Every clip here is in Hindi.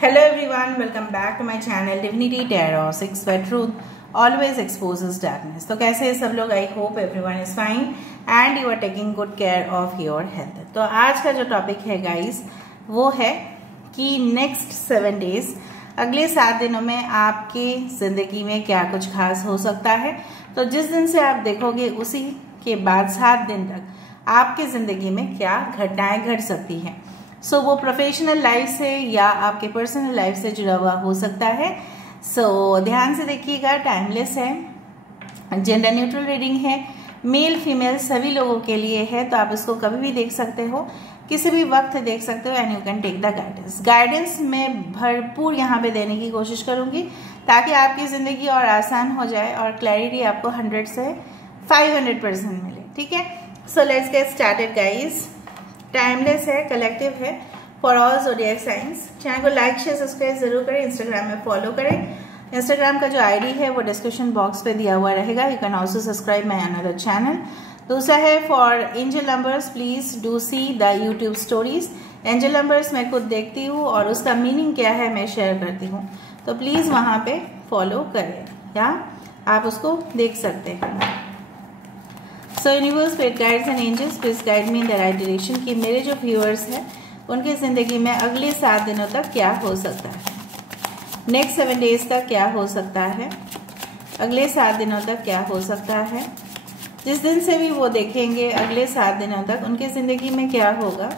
Hello everyone, welcome back to my channel Divinity Tarot 6 where truth always exposes darkness। तो कैसे हैं सब लोग? I hope everyone is fine and you are taking good care of your health. तो आज का जो टॉपिक है गाइस वो है कि नेक्स्ट 7 डेज, अगले 7 दिनों में आपकी जिंदगी में क्या कुछ खास हो सकता है। तो जिस दिन से आप देखोगे उसी के बाद 7 दिन तक आपकी जिंदगी में क्या घटनाएं घट सकती हैं। सो वो प्रोफेशनल लाइफ से या आपके पर्सनल लाइफ से जुड़ा हुआ हो सकता है। सो ध्यान से देखिएगा, टाइमलेस है, जेंडर न्यूट्रल रीडिंग है, मेल फीमेल सभी लोगों के लिए है। तो आप इसको कभी भी देख सकते हो, किसी भी वक्त देख सकते हो and you can take the guidance में भरपूर यहाँ पे देने की कोशिश करूंगी ताकि आपकी जिंदगी और आसान हो जाए और क्लैरिटी आपको 100 से 500% मिले। ठीक है, so let's get started guys. Timeless है, कलेक्टिव है for all zodiac science. Channel को लाइक शेयर सब्सक्राइब जरूर करें, इंस्टाग्राम में फॉलो करें। इंस्टाग्राम का जो आईडी है वो डिस्क्रिप्शन बॉक्स पे दिया हुआ रहेगा। You can also subscribe my another channel. दूसरा है for angel numbers, please do see the YouTube stories. Angel numbers मैं खुद देखती हूँ और उसका मीनिंग क्या है मैं शेयर करती हूँ, तो प्लीज वहां पे फॉलो करें या आप उसको देख सकते हैं। So universe, spirit guides and angels please guide me in the right direction कि मेरे जो व्यूअर्स हैं उनकी जिंदगी में अगले 7 दिनों तक क्या हो सकता है, नेक्स्ट 7 डेज तक क्या हो सकता है, अगले 7 दिनों तक क्या हो सकता है। जिस दिन से भी वो देखेंगे अगले 7 दिनों तक उनकी जिंदगी में क्या होगा।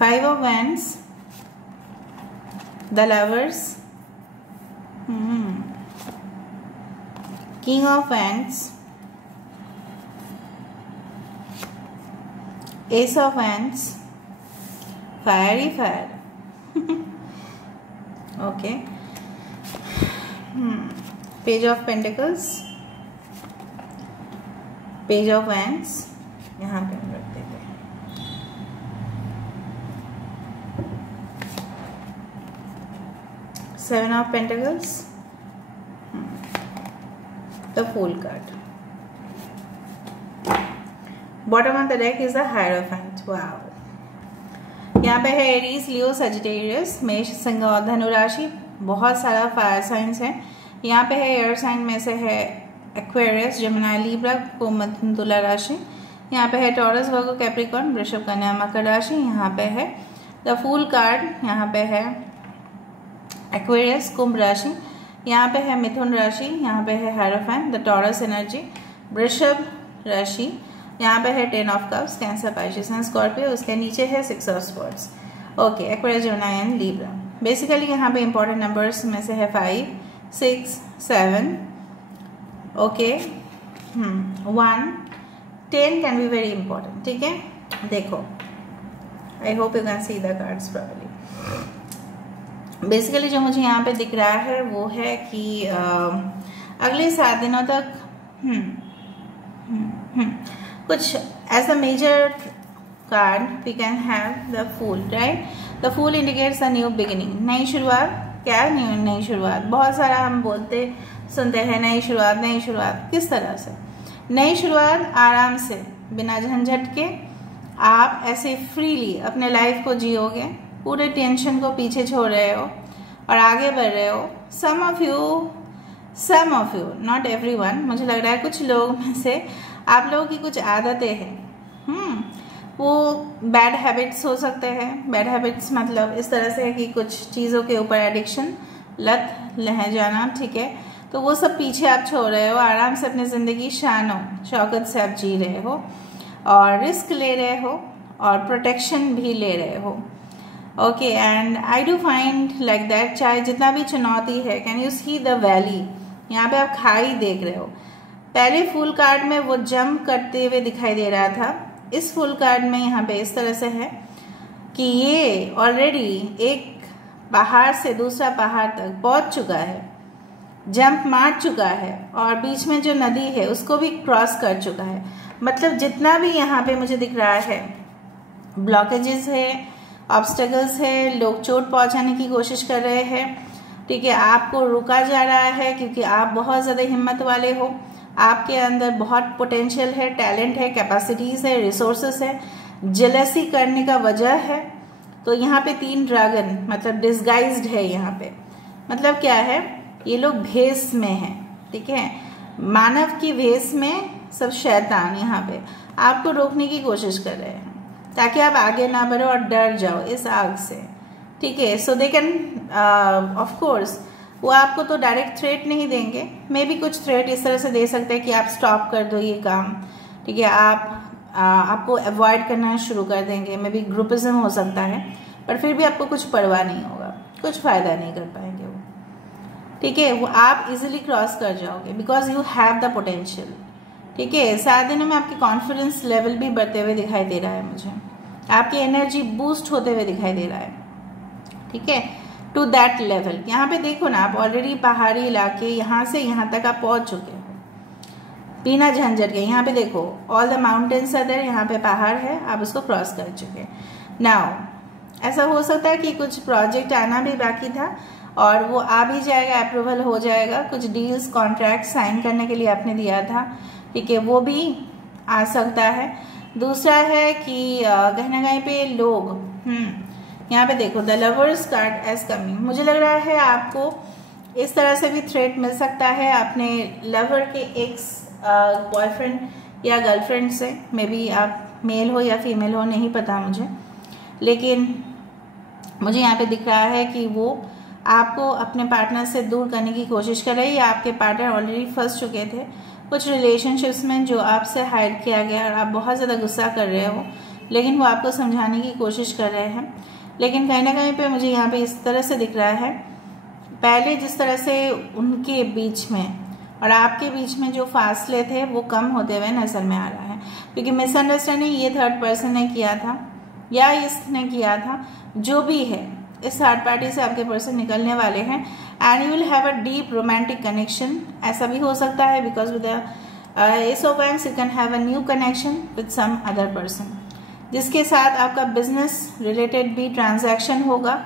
Five of wands, the lovers, King of Wands, Ace of Wands, Fiery Fire, okay, Page of Pentacles, Page of Wands, यहाँ पे हम रख देते हैं, Seven of Pentacles, the Fool card. Bottom of the deck is the Hierophant. Wow. यहाँ पे है एरीज, लियो, सजिटेरियस, मेष, सिंह और धनु राशि। बहुत सारा फायर साइंस है। यहाँ पे है एयर साइन में से है एक्वेरियस, जमुनाई, लिब्रा, कुंभ, तुला राशि। यहाँ पे है टॉरस, वर्गो, कैप्रिकॉर्न, वृषभ, कन्या, मकर राशि। यहाँ पे है द फूल कार्ड, यहाँ पे है एक्वेरियस, कुंभ राशि। यहाँ पे है मिथुन राशि, यहाँ पे है हायरोफेंट, द टॉरस एनर्जी, वृषभ राशि। यहाँ पे है 10 of cups, cancer, Pisces and Scorpio. उसके नीचे है 6 of swords, okay, Aquarius, Gemini and Libra. Basically यहाँ पे इंपॉर्टेंट नंबर्स में से है 5, 6, 7, okay, 1, 10 can be very important. ठीक है, देखो, I hope you can see the cards properly. Basically जो मुझे यहाँ पे दिख रहा है वो है कि अगले 7 दिनों तक कुछ as a major card we can have the fool, right. The fool indicates a new beginning, नई शुरुआत। क्या नई शुरुआत? बहुत सारा हम बोलते सुनते हैं नई शुरुआत, नई शुरुआत। किस तरह से नई शुरुआत? आराम से, बिना झंझट के आप ऐसे फ्रीली अपने लाइफ को जियोगे, पूरे टेंशन को पीछे छोड़ रहे हो और आगे बढ़ रहे हो। सम ऑफ यू, नॉट एवरीवन, मुझे लग रहा है कुछ लोग में से आप लोगों की कुछ आदतें हैं, वो बैड हैबिट्स हो सकते हैं। बैड हैबिट्स मतलब इस तरह से है कि कुछ चीज़ों के ऊपर एडिक्शन, लत लह जाना, ठीक है। तो वो सब पीछे आप छोड़ रहे हो, आराम से अपनी ज़िंदगी शानो शौकत से आप जी रहे हो और रिस्क ले रहे हो और प्रोटेक्शन भी ले रहे हो। Okay, and I do find like that, चाहे जितना भी चुनौती है, can you see the valley. यहाँ पे आप खाई देख रहे हो। पहले फुल कार्ड में वो जंप करते हुए दिखाई दे रहा था, इस फुल कार्ड में यहाँ पे इस तरह से है कि ये ऑलरेडी एक पहाड़ से दूसरा पहाड़ तक पहुंच चुका है, जंप मार चुका है और बीच में जो नदी है उसको भी क्रॉस कर चुका है। मतलब जितना भी यहाँ पे मुझे दिख रहा है ब्लॉकेजेस है, ऑब्स्टेकल्स है, लोग चोट पहुंचाने की कोशिश कर रहे हैं, ठीक है, आपको रुका जा रहा है क्योंकि आप बहुत ज़्यादा हिम्मत वाले हो, आपके अंदर बहुत पोटेंशियल है, टैलेंट है, कैपेसिटीज है, रिसोर्सेस है, जेलसी करने का वजह है। तो यहाँ पे 3 ड्रैगन मतलब डिस्गाइज्ड है। यहाँ पे मतलब क्या है, ये लोग भेष में है, ठीक है, मानव की भेष में सब शैतान यहाँ पे आपको रोकने की कोशिश कर रहे हैं ताकि आप आगे ना बढ़ो और डर जाओ इस आग से, ठीक है। सो दे कैन ऑफ कोर्स वो आपको तो डायरेक्ट थ्रेट नहीं देंगे, मे बी कुछ थ्रेट इस तरह से दे सकते हैं कि आप स्टॉप कर दो ये काम, ठीक है, आपको अवॉइड करना शुरू कर देंगे, मे बी ग्रुपिज्म हो सकता है, पर फिर भी आपको कुछ परवाह नहीं होगा, कुछ फायदा नहीं कर पाएंगे वो, ठीक है। वो आप इजीली क्रॉस कर जाओगे because you have the potential, ठीक है। 7 दिनों में आपकी कॉन्फिडेंस लेवल भी बढ़ते हुए दिखाई दे रहा है मुझे, आपकी एनर्जी बूस्ट होते हुए दिखाई दे रहा है, ठीक है, टू दैट लेवल। यहाँ पे देखो ना, आप ऑलरेडी पहाड़ी इलाके यहाँ से यहाँ तक आप पहुंच चुके हो बिना झंझट के। यहाँ पे देखो all the mountains are there, यहाँ पे पहाड़ है, आप उसको क्रॉस कर चुके। नाउ ऐसा हो सकता है कि कुछ प्रोजेक्ट आना भी बाकी था और वो आ भी जाएगा, अप्रूवल हो जाएगा, कुछ डील्स कॉन्ट्रैक्ट साइन करने के लिए आपने दिया था, ठीक है, वो भी आ सकता है। दूसरा है कि कहीं ना कहीं पे लोग यहाँ पे देखो the lovers card is coming, मुझे लग रहा है आपको इस तरह से भी थ्रेट मिल सकता है अपने लवर के एक्स बॉयफ्रेंड या गर्लफ्रेंड से, मे बी आप मेल हो या फीमेल हो, नहीं पता मुझे, लेकिन मुझे यहाँ पे दिख रहा है कि वो आपको अपने पार्टनर से दूर करने की कोशिश कर रही है, या आपके पार्टनर ऑलरेडी फंस चुके थे कुछ रिलेशनशिप्स में जो आपसे हाइड किया गया और आप बहुत ज़्यादा गुस्सा कर रहे हो, लेकिन वो आपको समझाने की कोशिश कर रहे हैं। लेकिन कहीं ना कहीं पे मुझे यहाँ पे इस तरह से दिख रहा है, पहले जिस तरह से उनके बीच में और आपके बीच में जो फासले थे वो कम होते हुए नजर में आ रहा है, क्योंकि मिसअंडरस्टैंडिंग ये थर्ड पर्सन ने किया था या इसने किया था, जो भी है इस थर्ड पार्टी से आपके पर्सन निकलने वाले हैं and you will have a deep romantic connection. ऐसा भी हो सकता है because with ace of wands you can have a new connection with some other person, जिसके साथ आपका बिजनेस रिलेटेड भी ट्रांजैक्शन होगा,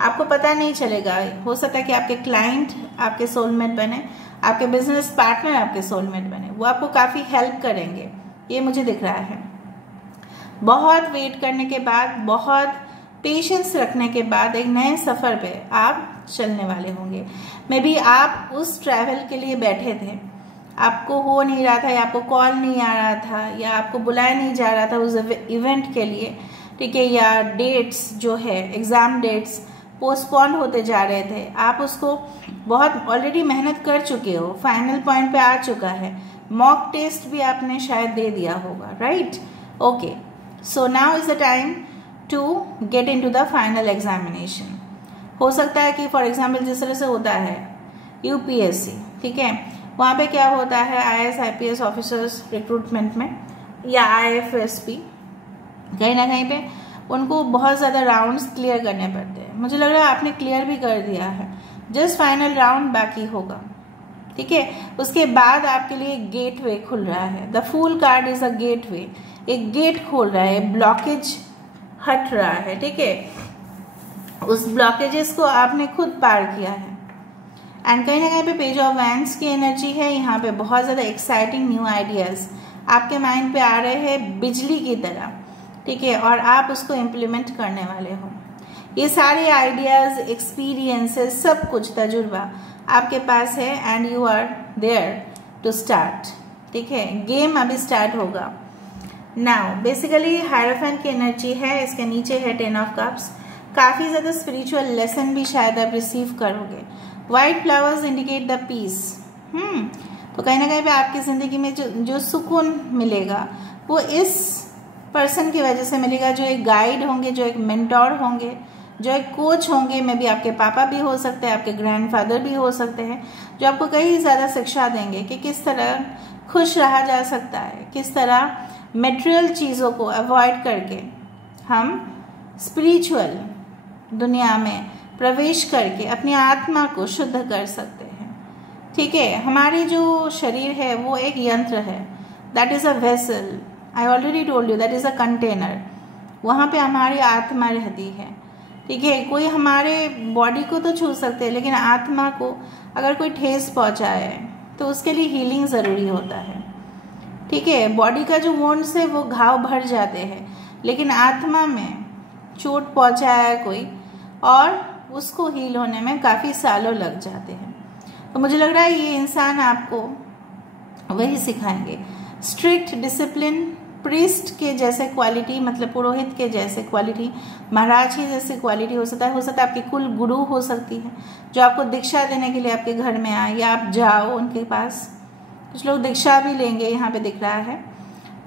आपको पता नहीं चलेगा। हो सकता है कि आपके क्लाइंट आपके सोलमेट बने, आपके बिजनेस पार्टनर आपके सोलमेट बने, वो आपको काफ़ी हेल्प करेंगे, ये मुझे दिख रहा है। बहुत वेट करने के बाद, बहुत पेशेंस रखने के बाद एक नए सफ़र पे आप चलने वाले होंगे। मे बी आप उस ट्रैवल के लिए बैठे थे, आपको हो नहीं रहा था, या आपको कॉल नहीं आ रहा था, या आपको बुलाया नहीं जा रहा था उस इवेंट के लिए, ठीक है, या डेट्स जो है एग्ज़ाम डेट्स पोस्टपोन होते जा रहे थे, आप उसको बहुत ऑलरेडी मेहनत कर चुके हो, फाइनल पॉइंट पे आ चुका है, मॉक टेस्ट भी आपने शायद दे दिया होगा, right, okay. So now is the time to get into the final examination. हो सकता है कि फॉर एग्जाम्पल जिस तरह से होता है यूपीएससी, ठीक है, वहाँ पे क्या होता है आईएएस आईपीएस ऑफिसर्स रिक्रूटमेंट में, या आईएफएसपी, कहीं ना कहीं पे उनको बहुत ज़्यादा राउंड्स क्लियर करने पड़ते हैं। मुझे लग रहा है आपने क्लियर भी कर दिया है, जस्ट फाइनल राउंड बाकी होगा, ठीक है। उसके बाद आपके लिए गेट वे खुल रहा है, the fool card is a gateway, एक गेट खोल रहा है, ब्लॉकेज हट रहा है, ठीक है, उस ब्लॉकेजेस को आपने खुद पार किया है। एंड कहीं ना कहीं पे पेज ऑफ वैंड्स की एनर्जी है, यहाँ पे बहुत ज़्यादा एक्साइटिंग न्यू आइडियाज़ आपके माइंड पे आ रहे हैं बिजली की तरह, ठीक है, और आप उसको इम्प्लीमेंट करने वाले हो। ये सारे आइडियाज़, एक्सपीरियंसेस, सब कुछ तजुर्बा आपके पास है and you are there to start, ठीक है, गेम अभी स्टार्ट होगा। नाउ बेसिकली हायरोफेंट की एनर्जी है, इसके नीचे है 10 ऑफ कप्स, काफ़ी ज़्यादा स्पिरिचुअल लेसन भी शायद आप रिसीव करोगे। White flowers indicate the peace, तो कहीं ना कहीं पे आपकी ज़िंदगी में जो सुकून मिलेगा वो इस पर्सन की वजह से मिलेगा, जो एक गाइड होंगे, जो एक मेंटोर होंगे, जो एक कोच होंगे, मे बी आपके पापा भी हो सकते हैं, आपके ग्रैंडफादर भी हो सकते हैं, जो आपको कई ज़्यादा शिक्षा देंगे कि किस तरह खुश रहा जा सकता है, किस तरह मटेरियल चीज़ों को अवॉइड करके हम स्पिरिचुअल दुनिया में प्रवेश करके अपनी आत्मा को शुद्ध कर सकते हैं, ठीक है। हमारी जो शरीर है वो एक यंत्र है, that is a vessel, I already told you, that is a container, वहाँ पे हमारी आत्मा रहती है, ठीक है। कोई हमारे बॉडी को तो छू सकते हैं, लेकिन आत्मा को अगर कोई ठेस पहुँचाए, तो उसके लिए हीलिंग ज़रूरी होता है। ठीक है, बॉडी का जो वोंड्स है वो घाव भर जाते हैं, लेकिन आत्मा में चोट पहुंचाया है कोई और उसको हील होने में काफ़ी सालों लग जाते हैं। तो मुझे लग रहा है ये इंसान आपको वही सिखाएंगे, स्ट्रिक्ट डिसिप्लिन, प्रीस्ट के जैसे क्वालिटी, मतलब पुरोहित के जैसे क्वालिटी, महाराज के जैसे क्वालिटी हो सकता है आपकी कुल गुरु हो सकती है जो आपको दीक्षा देने के लिए आपके घर में आए या आप जाओ उनके पास। कुछ लोग दीक्षा भी लेंगे, यहाँ पे दिख रहा है।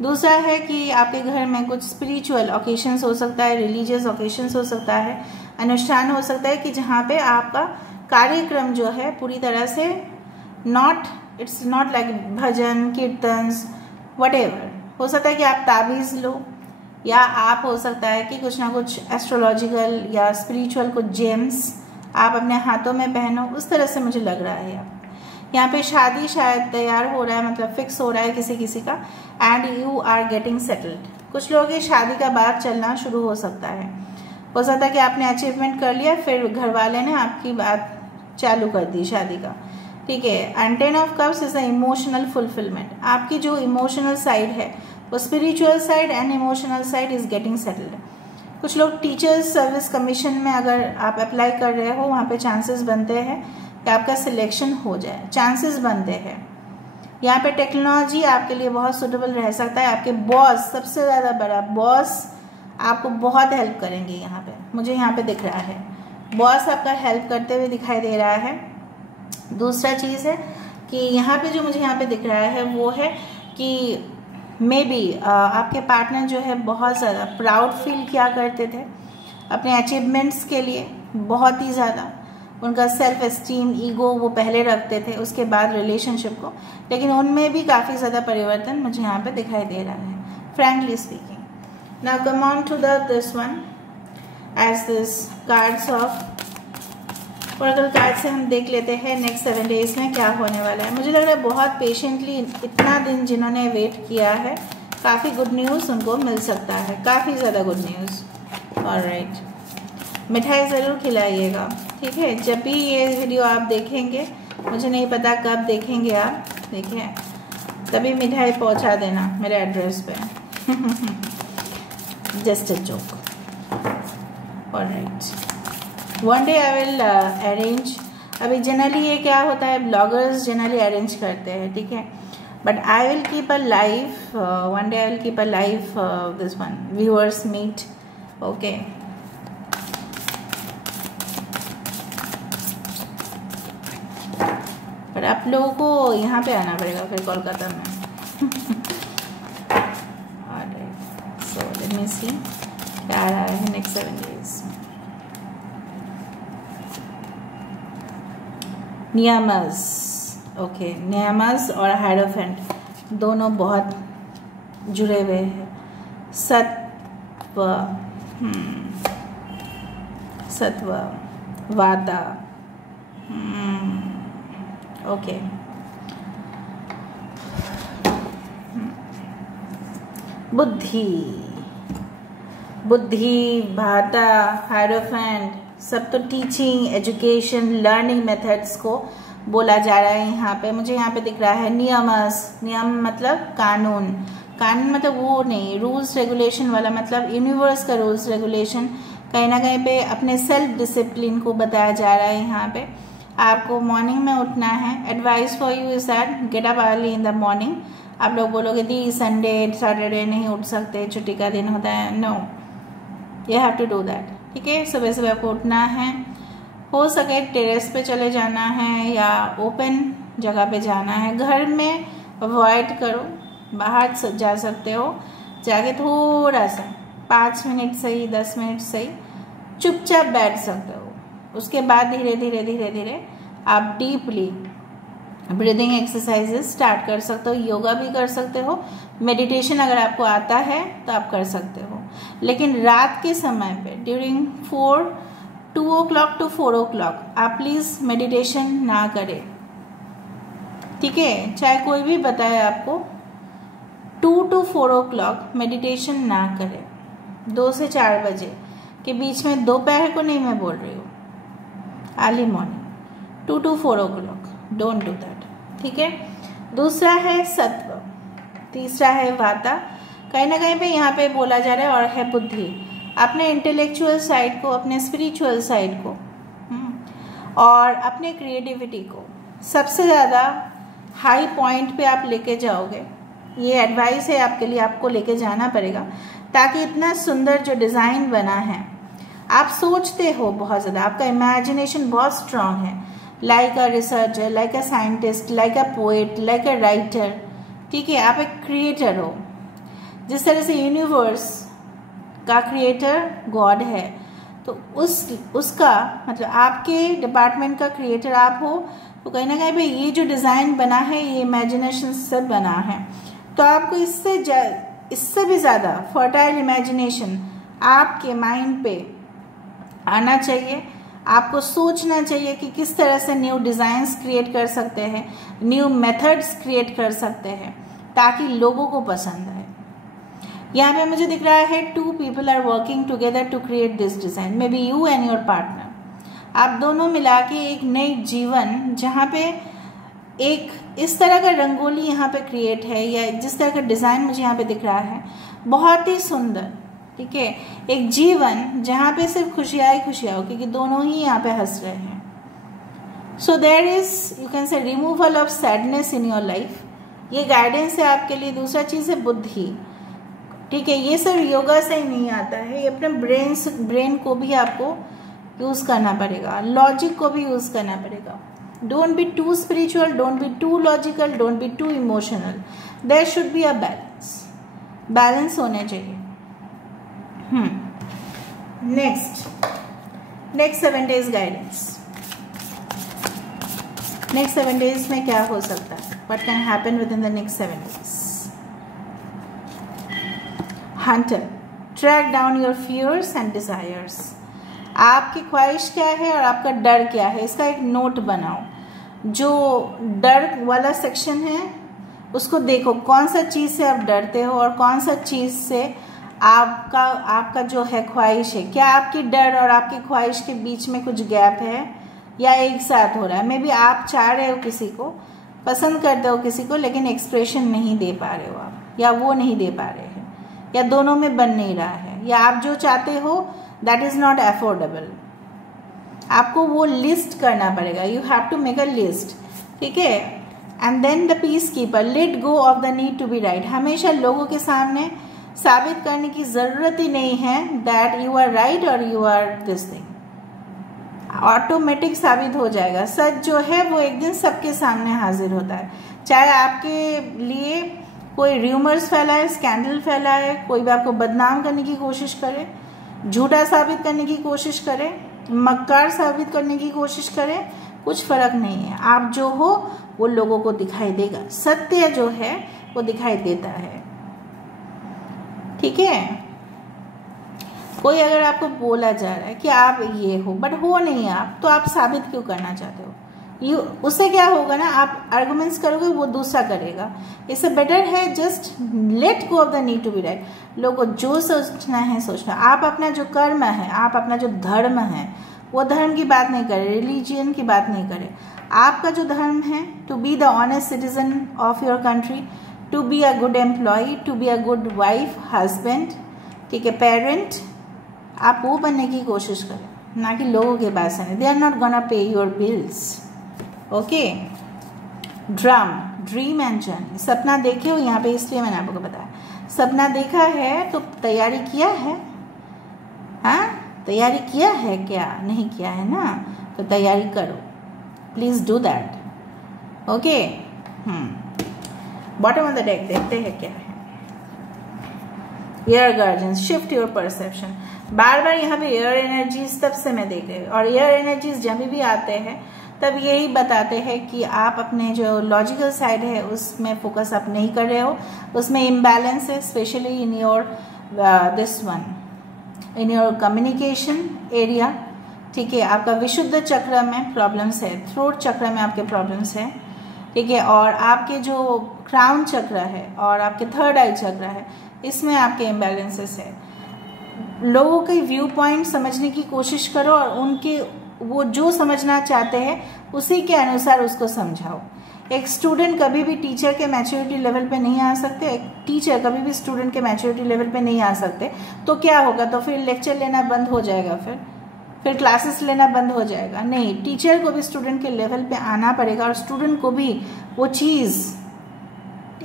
दूसरा है कि आपके घर में कुछ स्पिरिचुअल ओकेशंस हो सकता है, रिलीजियस ओकेशंस हो सकता है, अनुष्ठान हो सकता है कि जहाँ पे आपका कार्यक्रम जो है पूरी तरह से इट्स नॉट लाइक भजन कीर्तन वटेवर। हो सकता है कि आप ताबीज़ लो, या आप हो सकता है कि कुछ ना कुछ एस्ट्रोलॉजिकल या स्पिरिचुअल कुछ जेम्स आप अपने हाथों में पहनो, उस तरह से मुझे लग रहा है। यहाँ पे शादी शायद तैयार हो रहा है, मतलब फिक्स हो रहा है किसी का, and you are getting settled. कुछ लोगों की शादी का बात चलना शुरू हो सकता है कि आपने अचीवमेंट कर लिया, फिर घर वाले ने आपकी बात चालू कर दी शादी का। ठीक है, and 10 of cups is a emotional fulfilment. आपकी जो इमोशनल साइड है वो spiritual side and emotional side is getting settled. कुछ लोग टीचर्स सर्विस कमीशन में अगर आप अप्लाई कर रहे हो, वहाँ पे चांसेस बनते हैं कि आपका सिलेक्शन हो जाए, चांसेस बनते हैं। यहाँ पे टेक्नोलॉजी आपके लिए बहुत सुटेबल रह सकता है। आपके बॉस, सबसे ज़्यादा बड़ा बॉस आपको बहुत हेल्प करेंगे। यहाँ पे मुझे यहाँ पे दिख रहा है बॉस आपका हेल्प करते हुए दिखाई दे रहा है। दूसरा चीज़ है कि यहाँ पे जो मुझे यहाँ पे दिख रहा है वो है कि मे बी आपके पार्टनर जो है बहुत ज़्यादा प्राउड फील किया करते थे अपने अचीवमेंट्स के लिए, बहुत ही ज़्यादा उनका सेल्फ एस्टीम, ईगो वो पहले रखते थे, उसके बाद रिलेशनशिप को, लेकिन उनमें भी काफ़ी ज़्यादा परिवर्तन मुझे यहाँ पे दिखाई दे रहा है, frankly speaking. Now come on to this one as this cards of oracle card से हम देख लेते हैं नेक्स्ट 7 डेज में क्या होने वाला है। मुझे लग रहा है बहुत पेशेंटली इतना दिन जिन्होंने वेट किया है, काफ़ी गुड न्यूज़ उनको मिल सकता है, काफ़ी ज़्यादा गुड न्यूज़। ऑलराइट, मिठाई ज़रूर खिलाइएगा, ठीक है। जब भी ये वीडियो आप देखेंगे, मुझे नहीं पता कब देखेंगे आप, देखिए तभी मिठाई पहुंचा देना मेरे एड्रेस पे। Just a joke. Alright, one day I will arrange. अभी जनरली ये क्या होता है, ब्लॉगर्स जनरली अरेंज करते हैं, ठीक है, but I will keep a live, one day I will keep a live this one viewers meet, okay. पर आप लोगों को यहाँ पे आना पड़ेगा फिर कोलकाता में। सो लेट मी सी क्या आ रहा है नेक्स्ट 7 डेज। नियामस, ओके, नियामस और हायरोफेंट दोनों बहुत जुड़े हुए हैं। सत्व वाता, ओके, बुद्धि भाता हायरोफेंट सब तो टीचिंग, एजुकेशन, लर्निंग मेथड्स को बोला जा रहा है। यहाँ पे मुझे यहाँ पे दिख रहा है नियमस, नियम मतलब कानून, कानून मतलब वो नहीं रूल्स रेगुलेशन वाला, मतलब यूनिवर्स का रूल्स रेगुलेशन, कहीं ना कहीं पे अपने सेल्फ डिसिप्लिन को बताया जा रहा है। यहाँ पे आपको मॉर्निंग में उठना है। Advice for you is that get up early in the morning. आप लोग बोलोगे दी संडे सैटरडे नहीं उठ सकते, छुट्टी का दिन होता है, no, you have to do that, ठीक है। सुबह सुबह आपको उठना है, हो सके टेरेस पे चले जाना है या ओपन जगह पे जाना है। घर में अवॉइड करो, बाहर जा सकते हो, जाके थोड़ा सा 5 मिनट सही 10 मिनट सही चुपचाप बैठ सकते हो। उसके बाद धीरे धीरे धीरे धीरे आप डीपली ब्रीदिंग एक्सरसाइजेस स्टार्ट कर सकते हो, योगा भी कर सकते हो, मेडिटेशन अगर आपको आता है तो आप कर सकते हो। लेकिन रात के समय पे ड्यूरिंग 2 o'clock to 4 o'clock आप प्लीज़ मेडिटेशन ना करें, ठीक है। चाहे कोई भी बताए आपको 2 to 4 o'clock मेडिटेशन ना करें। 2 से 4 बजे के बीच में, दोपहर को नहीं मैं बोल रही हूँ, early morning 2 to 4 o'clock, don't do that, ठीक है। दूसरा है सत्व, तीसरा है वाता। कहीं ना कहीं पे यहाँ पे बोला जा रहा है और है बुद्धि, अपने इंटेलेक्चुअल साइड को, अपने स्पिरिचुअल साइड को और अपने क्रिएटिविटी को सबसे ज़्यादा हाई पॉइंट पे आप लेके जाओगे। ये एडवाइस है आपके लिए, आपको लेके जाना पड़ेगा ताकि इतना सुंदर जो डिज़ाइन बना है, आप सोचते हो बहुत ज़्यादा, आपका इमेजिनेशन बहुत स्ट्रांग है, like a researcher, like a scientist, like a poet, like a writer, ठीक है। आप एक क्रिएटर हो, जिस तरह से यूनिवर्स का क्रिएटर गॉड है, तो उसका मतलब आपके डिपार्टमेंट का क्रिएटर आप हो। तो कहीं ना कहीं पे ये जो डिज़ाइन बना है ये इमेजिनेशन से बना है, तो आपको इससे भी ज़्यादा फर्टाइल इमेजिनेशन आपके माइंड पे आना चाहिए। आपको सोचना चाहिए कि किस तरह से न्यू डिज़ाइंस क्रिएट कर सकते हैं, न्यू मेथड्स क्रिएट कर सकते हैं ताकि लोगों को पसंद आए। यहाँ पे मुझे दिख रहा है 2 people are working together to create this design, may be you and your partner. आप दोनों मिला के एक नई जीवन, जहाँ पे एक इस तरह का रंगोली यहाँ पे क्रिएट है या जिस तरह का डिज़ाइन मुझे यहाँ पे दिख रहा है, बहुत ही सुंदर, ठीक है। एक जीवन जहाँ पे सिर्फ खुशियाँ ही खुशियाँ हो, क्योंकि दोनों ही यहाँ पे हंस रहे हैं। So there is, you can say, removal of sadness in your life. ये गाइडेंस है आपके लिए। दूसरा चीज़ है बुद्धि, ठीक है। ये सब योगा से ही नहीं आता है, ये अपने ब्रेन को भी आपको यूज़ करना पड़ेगा, लॉजिक को भी यूज़ करना पड़ेगा। Don't be too spiritual, don't be too logical, don't be too emotional, there should be a balance, balance होने चाहिए। Next 7 days guidance. Next 7 days में क्या हो सकता है, what can happen within the next 7 days। Hunter, track down your fears and desires. आपकी ख्वाहिश क्या है और आपका डर क्या है, इसका एक नोट बनाओ। जो डर वाला सेक्शन है उसको देखो, कौन सा चीज़ से आप डरते हो और कौन सा चीज़ से आपका जो है ख्वाहिश है। क्या आपकी डर और आपकी ख्वाहिश के बीच में कुछ गैप है या एक साथ हो रहा है। मे बी आप चाह रहे हो किसी को, पसंद करते हो किसी को, लेकिन एक्सप्रेशन नहीं दे पा रहे हो आप, या वो नहीं दे पा रहे हैं, या दोनों में बन नहीं रहा है, या आप जो चाहते हो दैट इज़ नॉट अफोर्डेबल। आपको वो लिस्ट करना पड़ेगा, you have to make a list, ठीक है। And then the peacekeeper, let go of the need to be right. हमेशा लोगों के सामने साबित करने की ज़रूरत ही नहीं है दैट यू आर राइट और you are this thing, automatic साबित हो जाएगा। सच जो है वो एक दिन सबके सामने हाजिर होता है, चाहे आपके लिए कोई र्यूमर्स फैलाए, स्कैंडल फैलाए, कोई भी आपको बदनाम करने की कोशिश करे, झूठा साबित करने की कोशिश करे, मक्कार साबित करने की कोशिश करे, कुछ फर्क नहीं है। आप जो हो वो लोगों को दिखाई देगा, सत्य जो है वो दिखाई देता है, ठीक है। कोई अगर आपको बोला जा रहा है कि आप ये हो बट हो नहीं आप, तो आप साबित क्यों करना चाहते हो। उससे क्या होगा ना, आप आर्गुमेंट्स करोगे, वो दूसरा करेगा। इससे बेटर है just let go of the need to be right. लोगों को जो सोचना है सोचना। आप अपना जो कर्म है, आप अपना जो धर्म है, वो धर्म की बात नहीं करें, रिलीजियन की बात नहीं करें। आपका जो धर्म है, to be the honest citizen of your country, to be a good employ, to be a good wife, husband, ठीक है, पेरेंट, आप वो बनने की कोशिश करें, ना कि लोगों के पास है। They are not gonna pay your bills, okay. Dream and journey. सपना देखे हो यहाँ पे, इसलिए मैंने आपको बताया। सपना देखा है तो तैयारी किया है, हाँ तैयारी किया है क्या, नहीं किया है ना, तो तैयारी करो, please do that, okay. Bottom of the deck देखते हैं क्या है। Air guardians, shift your perception. बार बार यहाँ पे एयर एनर्जीज तब से मैं देख रही हूँ, और एयर एनर्जीज जब भी आते हैं तब यही बताते हैं कि आप अपने जो लॉजिकल साइड है उसमें फोकस आप नहीं कर रहे हो, उसमें इम्बैलेंस है, specially in your this one, in your communication area, ठीक है। आपका विशुद्ध चक्र में प्रॉब्लम्स है, थ्रोट चक्र में आपके प्रॉब्लम्स है, ठीक है। और आपके जो क्राउन चक्र है और आपके थर्ड आई चक्र है, इसमें आपके इम्बैलेंसेस है। लोगों के व्यू पॉइंट समझने की कोशिश करो और उनके वो जो समझना चाहते हैं उसी के अनुसार उसको समझाओ। एक स्टूडेंट कभी भी टीचर के मैच्योरिटी लेवल पे नहीं आ सकते, एक टीचर कभी भी स्टूडेंट के मैच्योरिटी लेवल पे नहीं आ सकते। तो क्या होगा, तो फिर लेक्चर लेना बंद हो जाएगा, फिर क्लासेस लेना बंद हो जाएगा। नहीं, टीचर को भी स्टूडेंट के लेवल पे आना पड़ेगा और स्टूडेंट को भी वो चीज़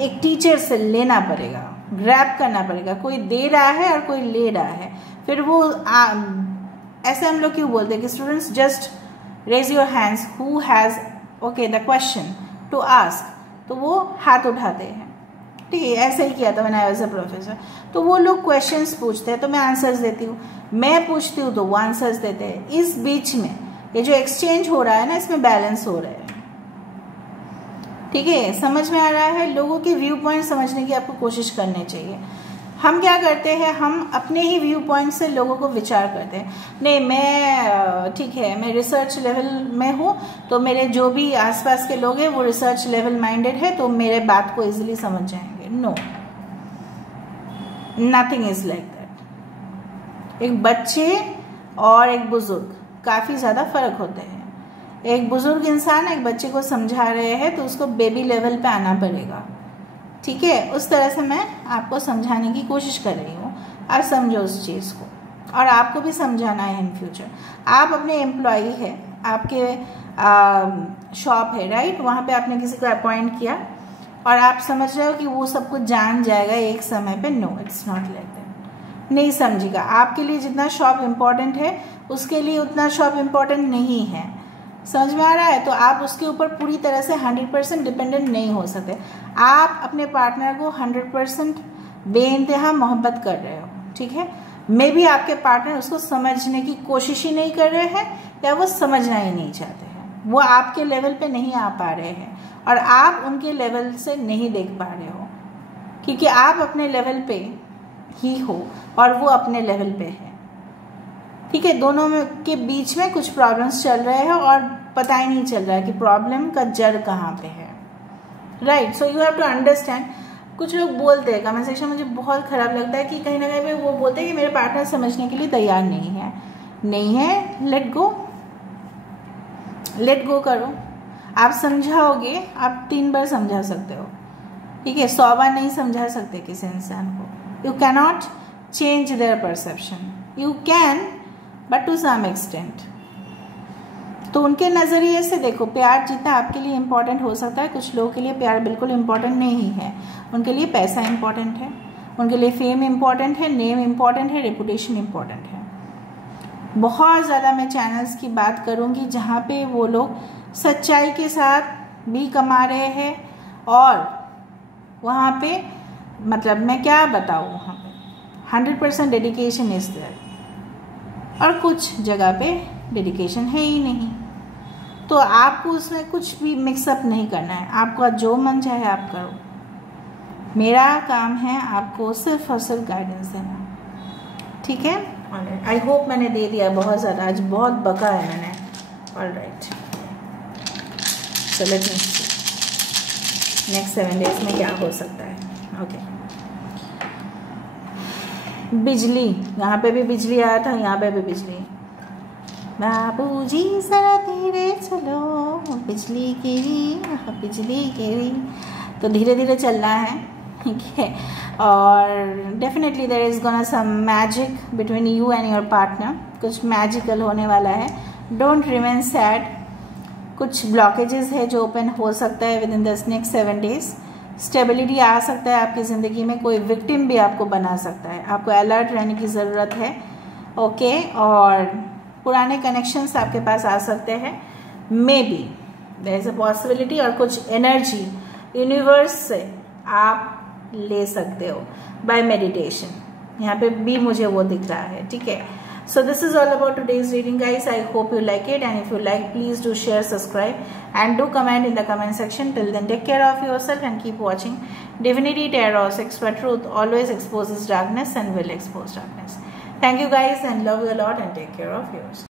एक टीचर से लेना पड़ेगा, ग्रैब करना पड़ेगा। कोई दे रहा है और कोई ले रहा है, फिर वो ऐसे हम लोग क्यों बोलते हैं कि students just raise your hands who has okay the question to ask, तो वो हाथ उठाते हैं। ठीक है, ऐसे ही किया था मैंने एज अ प्रोफेसर। तो वो लोग क्वेश्चंस पूछते हैं तो मैं आंसर्स देती हूँ, मैं पूछती हूँ तो वो आंसर्स देते हैं। इस बीच में ये जो एक्सचेंज हो रहा है ना, इसमें बैलेंस हो रहा है। ठीक है, समझ में आ रहा है? लोगों के व्यू पॉइंट समझने की आपको कोशिश करनी चाहिए। हम क्या करते हैं, हम अपने ही व्यू पॉइंट से लोगों को विचार करते हैं। नहीं, मैं ठीक है, मैं रिसर्च लेवल में हूँ, तो मेरे जो भी आसपास के लोग हैं वो रिसर्च लेवल माइंडेड है, तो मेरे बात को इजीली समझ जाएंगे। No, nothing is like that. एक बच्चे और एक बुजुर्ग काफ़ी ज़्यादा फर्क होते हैं। एक बुजुर्ग इंसान एक बच्चे को समझा रहे हैं तो उसको बेबी लेवल पे आना पड़ेगा। ठीक है, उस तरह से मैं आपको समझाने की कोशिश कर रही हूँ। आप समझो उस चीज़ को, और आपको भी समझाना है इन फ्यूचर। आप अपने एम्प्लॉई है, आपके शॉप है, राइट, वहाँ पे आपने किसी को अपॉइंट किया और आप समझ रहे हो कि वो सब कुछ जान जाएगा एक समय पे। No, it's not like that. नहीं समझेगा। आपके लिए जितना शॉप इम्पोर्टेंट है उसके लिए उतना शॉप इम्पोर्टेंट नहीं है। समझ में आ रहा है? तो आप उसके ऊपर पूरी तरह से 100% डिपेंडेंट नहीं हो सकते। आप अपने पार्टनर को 100% बेइंतहा मोहब्बत कर रहे हो। ठीक है, मे भी आपके पार्टनर उसको समझने की कोशिश ही नहीं कर रहे हैं या वो समझना ही नहीं चाहते हैं। वो आपके लेवल पे नहीं आ पा रहे हैं और आप उनके लेवल से नहीं देख पा रहे हो, क्योंकि आप अपने लेवल पे ही हो और वो अपने लेवल पे है। ठीक है, दोनों में के बीच में कुछ प्रॉब्लम्स चल रहे हैं और पता ही नहीं चल रहा है कि प्रॉब्लम का जड़ कहाँ पे है। Right, so you have to understand. कुछ लोग बोलते हैं कमेंट सेक्शन, मुझे बहुत खराब लगता है कि कहीं ना कहीं पे वो बोलते हैं कि मेरे पार्टनर समझने के लिए तैयार नहीं है। लेट गो करो। आप समझाओगे, आप 3 बार समझा सकते हो। ठीक है, 100 बार नहीं समझा सकते किसी इंसान को। You cannot change their perception, you can but to some extent. तो उनके नज़रिए से देखो, प्यार जितना आपके लिए इम्पोर्टेंट हो सकता है, कुछ लोगों के लिए प्यार बिल्कुल इम्पोर्टेंट नहीं है। उनके लिए पैसा इम्पोर्टेंट है, उनके लिए फेम इम्पोर्टेंट है, नेम इम्पोर्टेंट है, रेपुटेशन इम्पोर्टेंट है। बहुत ज़्यादा मैं चैनल्स की बात करूँगी जहाँ पे वो लोग सच्चाई के साथ भी कमा रहे हैं और वहाँ पे मतलब मैं क्या बताऊँ, वहाँ पे 100% डेडिकेशन इज देयर और कुछ जगह पे डेडिकेशन है ही नहीं। तो आपको उसमें कुछ भी मिक्सअप नहीं करना है। आपका जो मन चाहे आप करो। मेरा काम है आपको सिर्फ और सिर्फ गाइडेंस देना। ठीक है, ऑलराइट। आई होप मैंने दे दिया बहुत ज़्यादा, आज बहुत बका है मैंने। ऑलराइट, सो लेट मी सी नेक्स्ट 7 डेज में क्या हो सकता है। ओके, बिजली, यहाँ पे भी बिजली आया था, यहाँ पे भी बिजली। बाबूजी जरा धीरे चलो, बिजली गिरी। तो धीरे धीरे चलना है। ठीक है, और definitely there is gonna some magic between you and your partner. कुछ मैजिकल होने वाला है। Don't remain sad. कुछ ब्लॉकेजेस है जो ओपन हो सकता है within the next 7 days. Stability आ सकता है आपकी ज़िंदगी में। कोई विक्टिम भी आपको बना सकता है, आपको अलर्ट रहने की ज़रूरत है। ओके, और पुराने कनेक्शंस आपके पास आ सकते हैं। Maybe there is a possibility, और कुछ एनर्जी यूनिवर्स से आप ले सकते हो बाय मेडिटेशन। यहाँ पे भी मुझे वो दिख रहा है। ठीक है, so this is all about today's reading, guys. I hope you like it, and if you like, please do share, subscribe, and do comment in the comment section. Till then, take care of yourself and keep watching Divinity Tarot. 6 for Truth always exposes darkness and will expose darkness. Thank you, guys, and love you a lot, and take care of yourself.